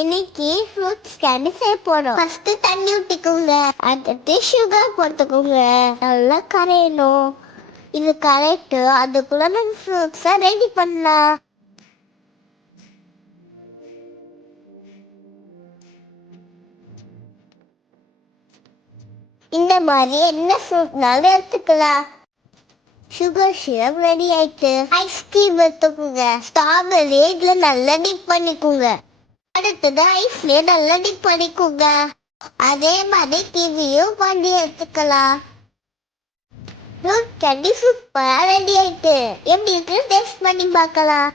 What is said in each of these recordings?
இன்னைக்கு fruits candy செய்ய போறோம். ஃபர்ஸ்ட் தண்ணி ஊத்திக்கோங்க. அடுத்து சுகர் போட்டுக்கோங்க. நல்லா கரையணும். இது கரெக்ட். அதுக்குள்ள நம்ம ஃப்ரூட்ஸை ரெடி பண்ணலாம். இந்த மாதிரி என்ன ஃப்ரூட்னாலும் எடுத்துக்கலாம். சுகர் சிரப் ரெடி ஆயிட்டு. ஐஸ்கிரீம் எடுத்துக்கோங்க. ஸ்ட்ராபெரி இதுல நல்லா டிப் பண்ணிக்கோங்க. அடுத்தது ஐஸ்லயே நல்லா டிப் பண்ணிக்கோங்க. அதே மாதிரி கிவியும் பண்ணி எடுத்துக்கலாம். ஃப்ரூட் கேண்டி சூப்பரா ரெடி ஆயிட்டு. எப்படி இருக்கு டேஸ்ட் பண்ணி பார்க்கலாம்.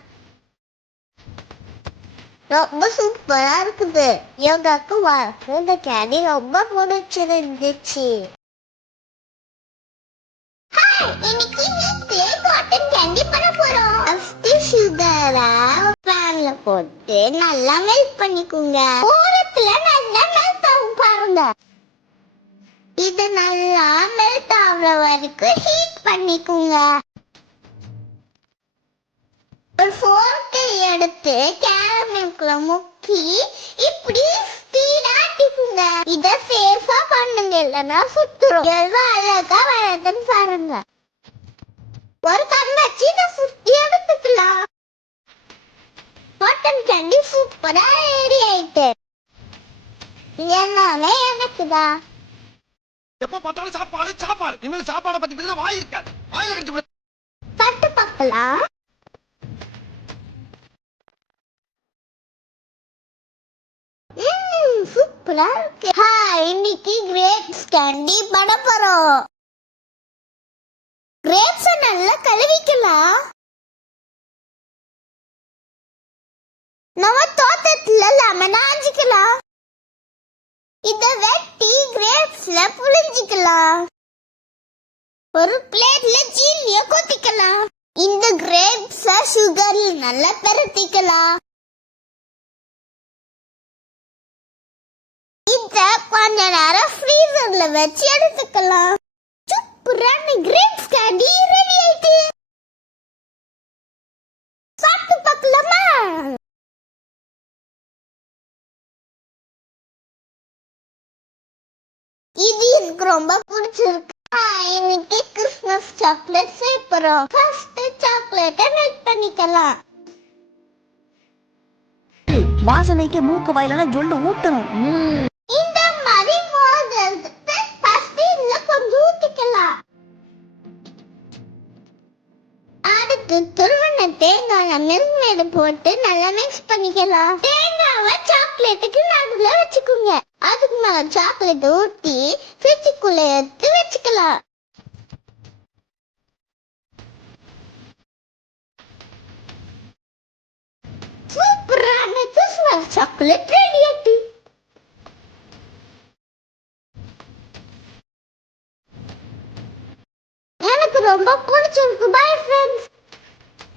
ரொம்ப சூப்பரா இருக்குது. யோகாக்கு வாழ்க்கை இந்த கேண்டி ரொம்ப பிடிச்சிருந்துச்சு. இன்னைக்கு வீட்லயே காட்டன் கேண்டி பண்ண போறோம். ஃபர்ஸ்ட் சுகரை பேன்ல போட்டு நல்லா மெல்ட் பண்ணிக்கோங்க. ஓரத்துல நல்லா மெல்ட் ஆகும் பாருங்க. இது நல்லா மெல்ட் ஆகுற வரைக்கும் ஹீட் பண்ணிக்கோங்க. ஒரு ஃபோர்க்கை எடுத்து கேரமேல்குள்ள முக்கி இப்படி ஸ்பீடா ஆட்டிக்குங்க. இத சேஃபா பண்ணுங்க, இல்லைன்னா சுத்துரும். எவ்வளவு அழகா வளருதுன்னு பாருங்க. ஒரு தங்கச்சி இதை சுத்தி எடுத்துக்கலாம். காட்டன் கேண்டி சூப்பரா ரெடி ஆயிட்டு. எல்லாமே எனக்குதான். எப்ப பார்த்தாலும் சாப்பாடு சாப்பாடு. இனிமேல் சாப்பாடை பத்தி பேசினா வாய் இருக்காது. வாயில கடிச்சு பட்டு பார்க்கலாம். சூப்பரா இருக்கு. இன்னைக்கு கிரேப்ஸ் கேண்டி பண்ண போறோம். கிரேப்ஸ் நல்லா கழுவிக்கலாம். நம்ம தோட்டத்துல லெமன் ஆஞ்சிக்கலாம். இத வெட்டி கிரேப்ஸ்ல புழிஞ்சிக்கலாம். ஒரு பிளேட்ல ஜீனிய கொத்திக்கலாம். இந்த கிரேப்ஸ சுகர்ல நல்லா பெரட்டிக்கலாம். இத கொஞ்ச நேரம் ஃப்ரீசர்ல வச்சு எடுத்துக்கலாம். சூப்பரான கிரேப்ஸ் கேண்டி ரெடி ஆயிட்டு. சாப்பிட்டு பார்க்கலாமா? இது எனக்கு ரொம்ப பிடிச்சிருக்கு. இன்னைக்கு கிறிஸ்மஸ் சாக்லேட் செய்ய போறோம். ஃபர்ஸ்ட் சாக்லேட்டை மெல்ட் பண்ணிக்கலாம். வாசனைக்கு மூக்கு வாயிலான ஜொல்லு ஊட்டணும். இந்த மாதிரி மோதல்க்கு ஃபர்ஸ்ட் இதுல கொஞ்சம் ஊத்திக்கலாம். அடுத்து துருவன தேங்காய் மில்க் மேடு போட்டு நல்லா மிக்ஸ் பண்ணிக்கலாம். தேங்காவை சாக்லேட்டுக்கு நடுவுல வச்சுக்கோங்க. அதுக்கு மேல சாக்லேட் ஊத்தி ஃப்ரிட்ஜுக்குள்ள எடுத்து வச்சுக்கலாம். சூப்பரான கிறிஸ்மஸ் சாக்லேட் ரெடி ஆயிட்டு. எனக்கு ரொம்ப பிடிச்சிருக்கு. Bye friends.